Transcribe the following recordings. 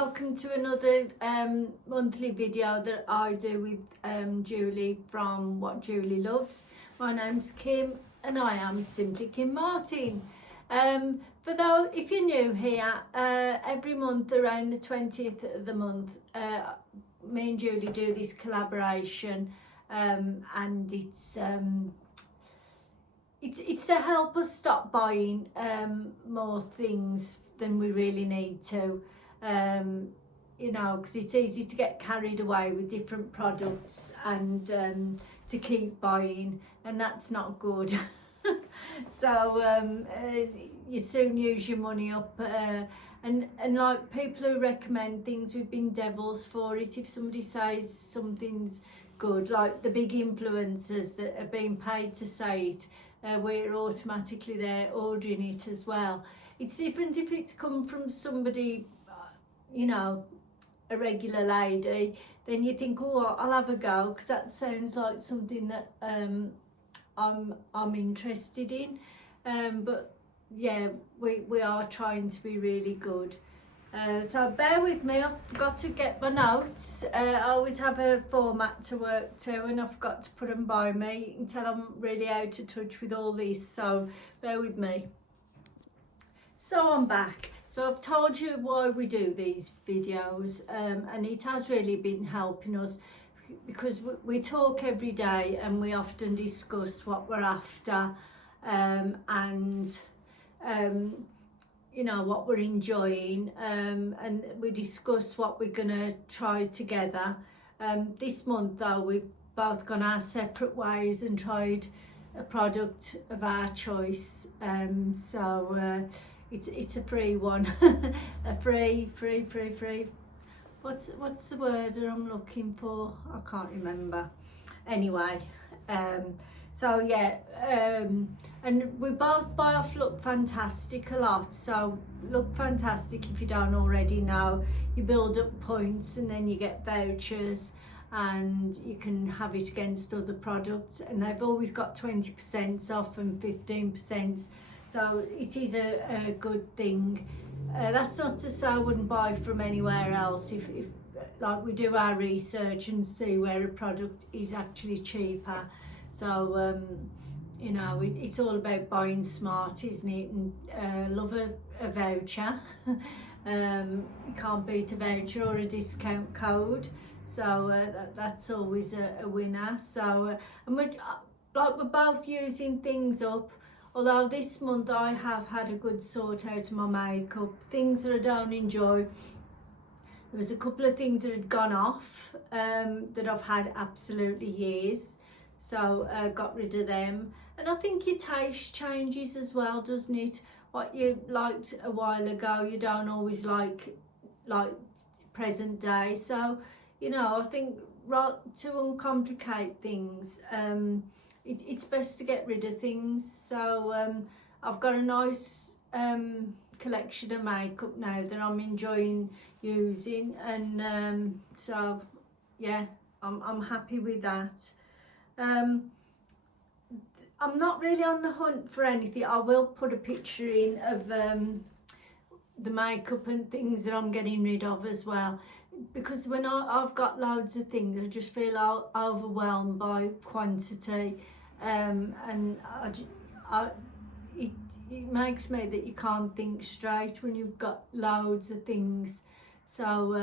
welcome to another monthly video that I do with Julie from What Julie Loves. My name's Kim and I am Simply Kim Martin. If you're new here, every month around the 20th of the month, me and Julie do this collaboration, and it's to help us stop buying more things than we really need to, you know, because it's easy to get carried away with different products and to keep buying, and that's not good. So you soon use your money up, and like people who recommend things, we've been devils for it. If somebody says something's good, like the big influencers that are being paid to say it, we're automatically there ordering it as well. It's different if it's come from somebody, you know, a regular lady, then you think, oh, I'll have a go, because that sounds like something that I'm interested in. But yeah, we are trying to be really good. So bear with me, I've got to get my notes. I always have a format to work to, and I've got to put them by me. You can tell I'm really out of touch with all this, so bear with me. So I'm back. So I've told you why we do these videos, and it has really been helping us, because we talk every day and we often discuss what we're after, and you know, what we're enjoying, and we discuss what we're gonna try together. This month though, we've both gone our separate ways and tried a product of our choice, so it's a free one. A free what's the word that I'm looking for? I can't remember. Anyway, so yeah, and we both buy off Look Fantastic a lot. So Look Fantastic, if you don't already know, you build up points and then you get vouchers, and you can have it against other products, and they've always got 20% off and 15%, so it is a good thing. That's not to say I wouldn't buy from anywhere else, if like we do our research and see where a product is actually cheaper. So you know, it's all about buying smart, isn't it? And love a voucher. You can't beat a voucher or a discount code, so that's always a winner. So and we're both using things up. Although this month I have had a good sort out of my makeup, things that I don't enjoy. There was a couple of things that had gone off, that I've had absolutely years, so got rid of them. And I think your taste changes as well, doesn't it? What you liked a while ago, you don't always like present day. So, you know, I think right to uncomplicate things, it's best to get rid of things. So I've got a nice collection of makeup now that I'm enjoying using, and so yeah, I'm happy with that. I'm not really on the hunt for anything. I will put a picture in of the makeup and things that I'm getting rid of as well, because when I've got loads of things, I just feel overwhelmed by quantity, and it makes me that you can't think straight when you've got loads of things. So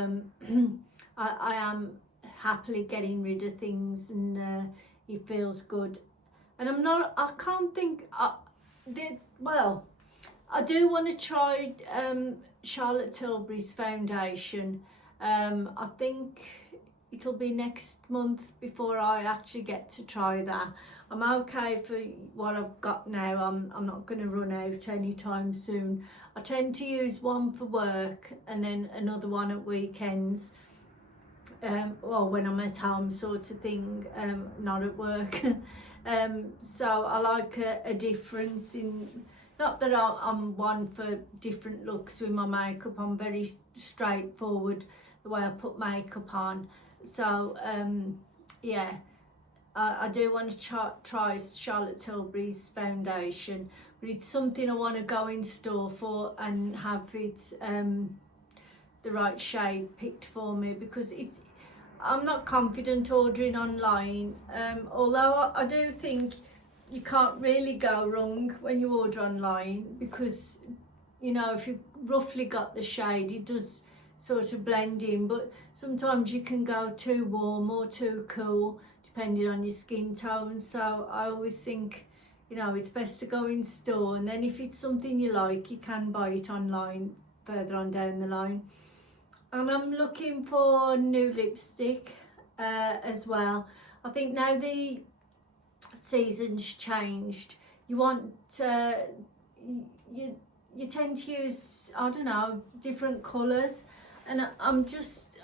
I am happily getting rid of things, and it feels good. And I can't think, well, I do want to try Charlotte Tilbury's foundation. I think it'll be next month before I actually get to try that. I'm okay for what I've got now. I'm not going to run out anytime soon. I tend to use one for work and then another one at weekends, or when I'm at home, sort of thing, not at work. So I like a difference in, not that I'm one for different looks with my makeup. I'm very straightforward the way I put makeup on. So yeah, I do want to try Charlotte Tilbury's foundation, but it's something I want to go in store for and have it the right shade picked for me, because I'm not confident ordering online, although I do think you can't really go wrong when you order online, because you know, if you roughly got the shade, it does sort of blend in, but sometimes you can go too warm or too cool depending on your skin tone. So I always think, you know, it's best to go in store, and then if it's something you like, you can buy it online further on down the line. And I'm looking for new lipstick as well. I think now the season's changed, you want you tend to use, I don't know, different colours, and I'm just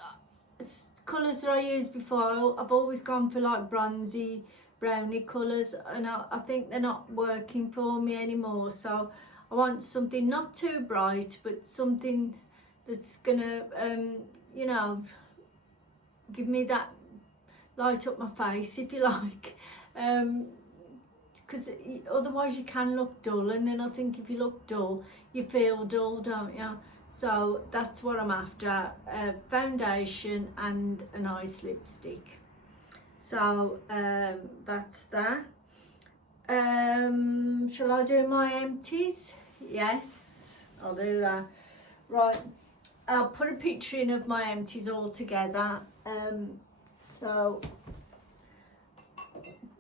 colours that I used before, I've always gone for like bronzy, browny colours, and I think they're not working for me anymore. So I want something not too bright, but something that's gonna you know, give me that, light up my face, if you like, because otherwise you can look dull, and then I think if you look dull, you feel dull, don't you? So that's what I'm after, foundation and a nice lipstick. So that's that. Shall I do my empties? Yes, I'll do that. Right, I'll put a picture in of my empties all together. So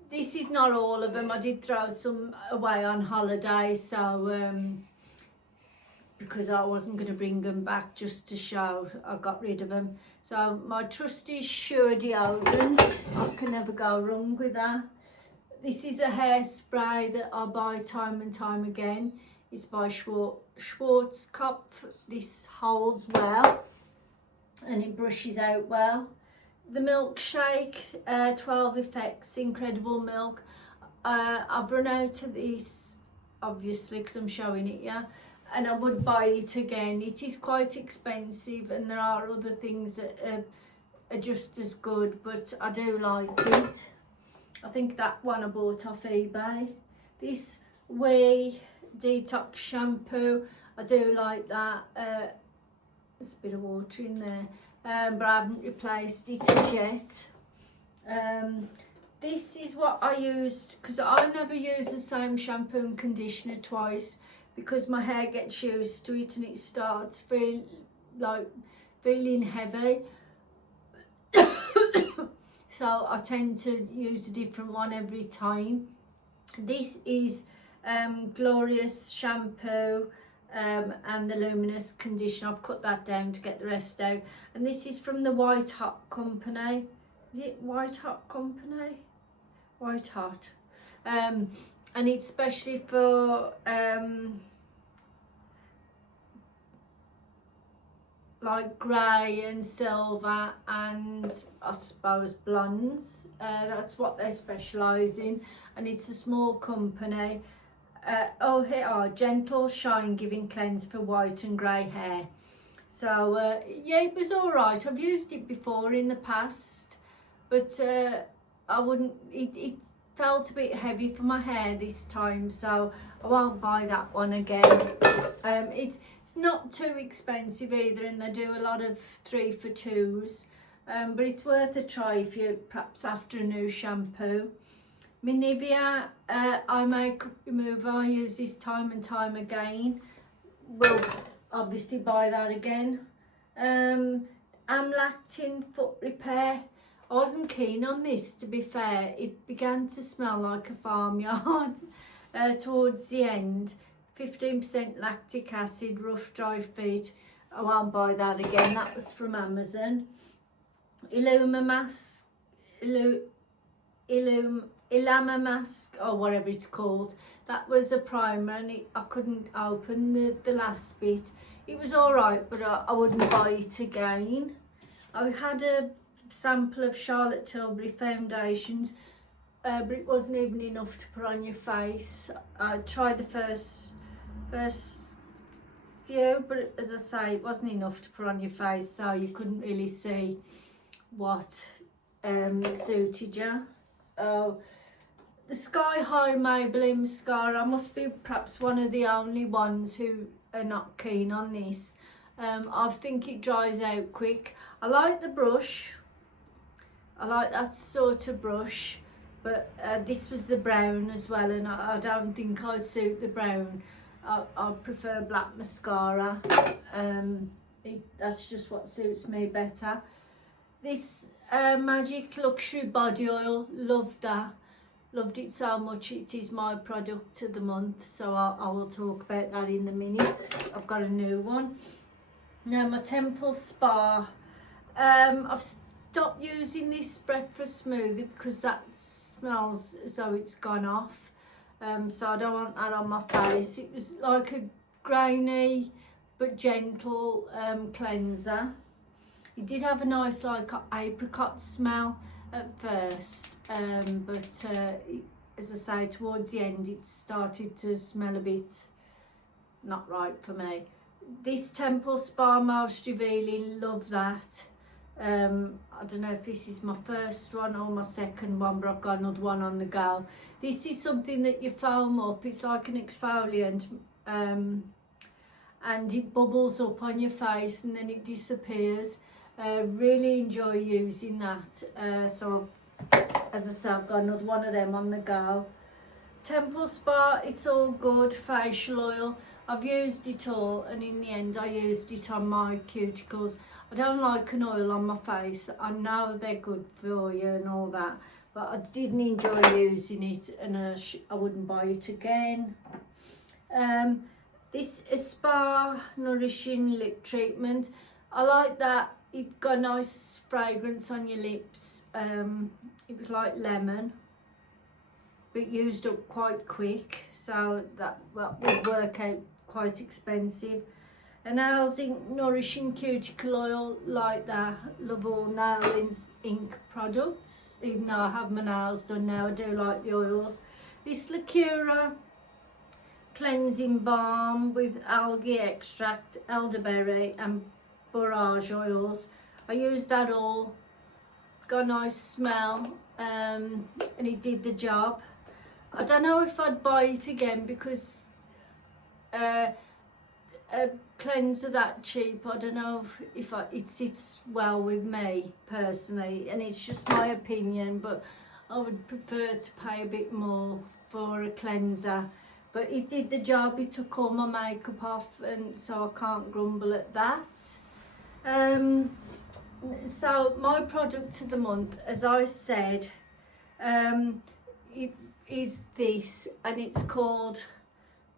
this is not all of them. I did throw some away on holiday, so because I wasn't going to bring them back just to show, I got rid of them. So my trusty Sure deodorant, I can never go wrong with that. This is a hairspray that I buy time and time again. It's by Schwarzkopf. This holds well and it brushes out well. The milkshake, 12 Effects Incredible Milk. I've run out of this, obviously, because I'm showing it, yeah, and I would buy it again. It is quite expensive, and there are other things that are just as good, but I do like it. I think that one I bought off eBay. This Whey Detox Shampoo, I do like that. There's a bit of water in there. But I haven't replaced it as yet. This is what I used, because I never use the same shampoo and conditioner twice, because my hair gets used to it and it starts feeling heavy. So I tend to use a different one every time. This is Glorious Shampoo and the Luminous Conditioner. I've cut that down to get the rest out. And this is from the White Hot Company. Is it White Hot Company? White Hot. And it's especially for like grey and silver and I suppose blondes. That's what they specialise in, and it's a small company. Oh, here are Gentle Shine Giving Cleanse for white and grey hair. So yeah, it was all right. I've used it before in the past, but I wouldn't. It felt a bit heavy for my hair this time, so I won't buy that one again. It's not too expensive either, and they do a lot of 3 for 2s. But it's worth a try if you're perhaps after a new shampoo. My Nivea eye makeup remover, I use this time and time again. Will obviously buy that again. Amlactin foot repair. I wasn't keen on this, to be fair. It began to smell like a farmyard towards the end. 15% lactic acid, rough dry feet. I won't buy that again. That was from Amazon. Illuma Mask, or whatever it's called. That was a primer, and I couldn't open the last bit. It was alright, but I wouldn't buy it again. I had a sample of Charlotte Tilbury foundations, but it wasn't even enough to put on your face. I tried the first few, but as I say, it wasn't enough to put on your face, so you couldn't really see what suited you. So the Sky High Maybelline mascara, I must be perhaps one of the only ones who are not keen on this. I think it dries out quick. I like the brush. I like that sort of brush, but this was the brown as well, and I don't think I suit the brown. I prefer black mascara. That's just what suits me better. This Magic Luxury Body Oil, loved that. Loved it so much. It is my product of the month, so I will talk about that in a minute. I've got a new one. Now my Temple Spa. I've stopped using this breakfast smoothie because that smells as though it's gone off. So I don't want that on my face. It was like a grainy but gentle cleanser. It did have a nice like apricot smell at first, but as I say, towards the end it started to smell a bit not right for me. This Temple Spa Most Revealing, love that. I don't know if this is my first one or my second one, but I've got another one on the go. This is something that you foam up. It's like an exfoliant, and it bubbles up on your face and then it disappears. Really enjoy using that. So as I said, I've got another one of them on the go. Temple Spa, it's all good. Facial oil, I've used it all, and in the end I used it on my cuticles. I don't like an oil on my face. I know they're good for you and all that, but I didn't enjoy using it, and I wouldn't buy it again. This is Spa Nourishing Lip Treatment. I like that. It got a nice fragrance on your lips. It was like lemon, but used up quite quick, so that would work out quite expensive. And housing Nourishing Cuticle Oil, like that. Love all nail ink products, even though I have my nails done now. I do like the oils. This Lacura Cleansing Balm with algae extract, elderberry and borage oils. I used that all. Got a nice smell, and it did the job. I don't know if I'd buy it again because a cleanser that cheap, I don't know if it sits well with me personally, and it's just my opinion, but I would prefer to pay a bit more for a cleanser. But it did the job. It took all my makeup off, and so I can't grumble at that. So my product of the month, as I said, it is this, and it's called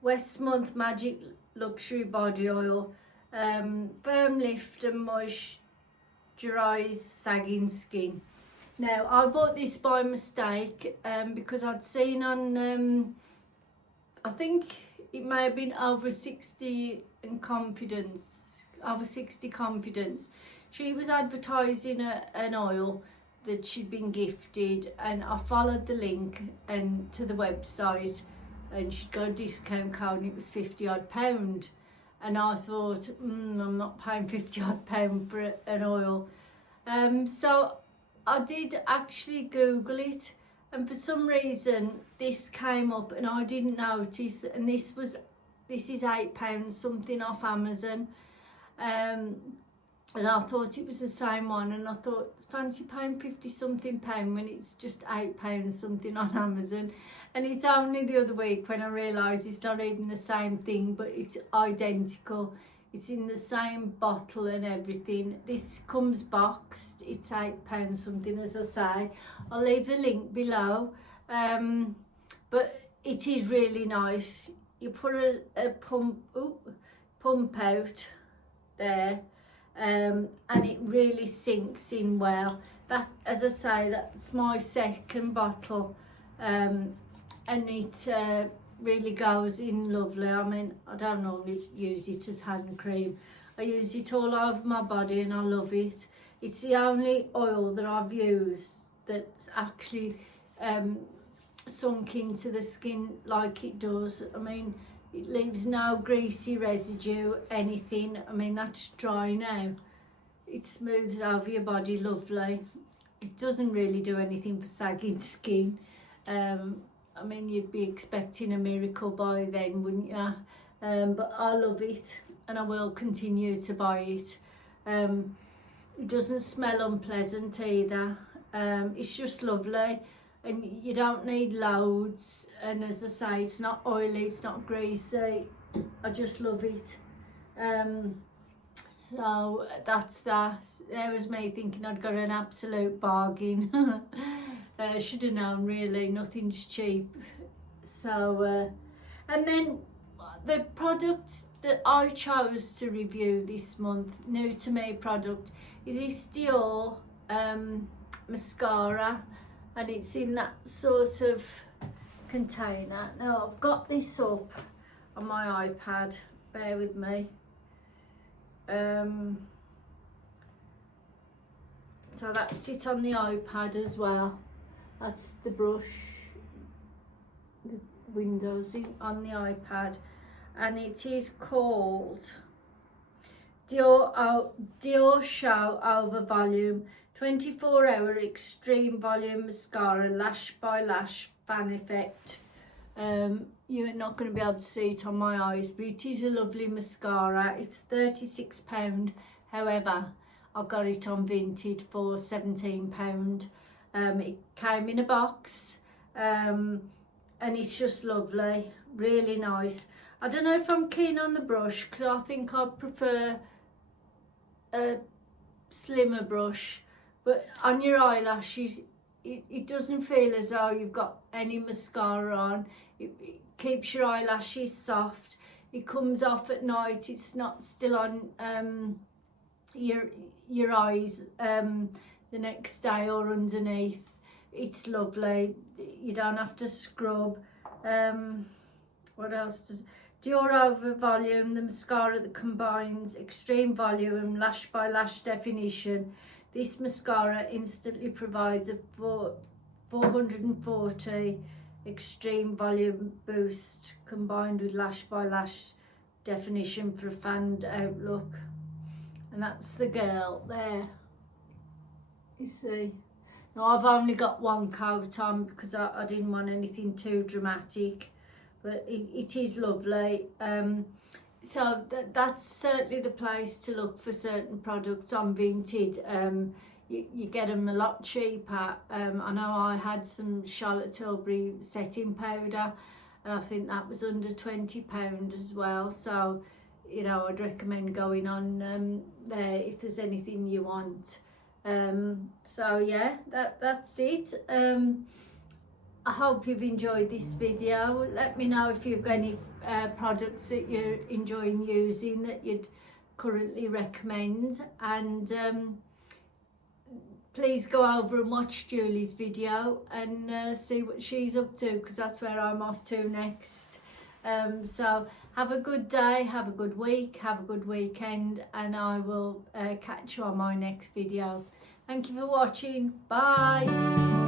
Westmonth Magic Luxury Body Oil. Firm lift and moisturise sagging skin. Now I bought this by mistake because I'd seen on I think it may have been over 60 Confidence. She was advertising an oil that she'd been gifted, and I followed the link and to the website, and she'd got a discount code and it was £50 odd, and I thought, I'm not paying £50 odd for an oil. So I did actually Google it, and for some reason this came up and I didn't notice, and this is £8 something off Amazon, and I thought it was the same one, and I thought, fancy paying £50 something when it's just £8 something on Amazon. And it's only the other week when I realised it's not even the same thing, but it's identical. It's in the same bottle and everything. This comes boxed. It's £8 something, as I say. I'll leave the link below. But it is really nice. You put a pump out there, and it really sinks in well. That, as I say, that's my second bottle, and it really goes in lovely. I mean, I don't normally use it as hand cream. I use it all over my body and I love it. It's the only oil that I've used that's actually sunk into the skin like it does. I mean, it leaves no greasy residue, anything. I mean, that's dry now. It smooths over your body lovely. It doesn't really do anything for sagging skin. I mean, you'd be expecting a miracle by then, wouldn't you? But I love it. and I will continue to buy it. It doesn't smell unpleasant either. It's just lovely, and you don't need loads, and as I say, it's not oily, it's not greasy. I just love it. So that's that. There was me thinking I'd got an absolute bargain. Should have known, really, nothing's cheap. So and then the product that I chose to review this month, new to me product, is this Dior mascara, and it's in that sort of container. Now I've got this up on my iPad, bear with me. So that's it on the iPad as well. That's the brush, the windows on the iPad, and it is called Dior Show Over Volume 24-Hour Extreme Volume Mascara, Lash by Lash Fan Effect. You're not going to be able to see it on my eyes, but it is a lovely mascara. It's £36. However, I got it on Vinted for £17. It came in a box, and it's just lovely, really nice. I don't know if I'm keen on the brush, because I think I prefer a slimmer brush, but on your eyelashes it doesn't feel as though you've got any mascara on. It keeps your eyelashes soft. It comes off at night. It's not still on your eyes the next day or underneath. It's lovely. You don't have to scrub. What else does Dior Over Volume, the mascara that combines extreme volume, lash by lash definition. This mascara instantly provides a 440 extreme volume boost combined with lash by lash definition for a fanned out look. And that's the girl there, you see. Now I've only got one coat on because I didn't want anything too dramatic, but it is lovely. So that's certainly the place to look for certain products on Vinted. You get them a lot cheaper. I know I had some Charlotte Tilbury setting powder, and I think that was under £20 as well. So, you know, I'd recommend going on there if there's anything you want. So yeah, that's it. I hope you've enjoyed this video. Let me know if you've got any products that you're enjoying using that you'd currently recommend, and please go over and watch Julie's video and see what she's up to, because that's where I'm off to next. So have a good day, have a good week, have a good weekend, and I will catch you on my next video. Thank you for watching. Bye.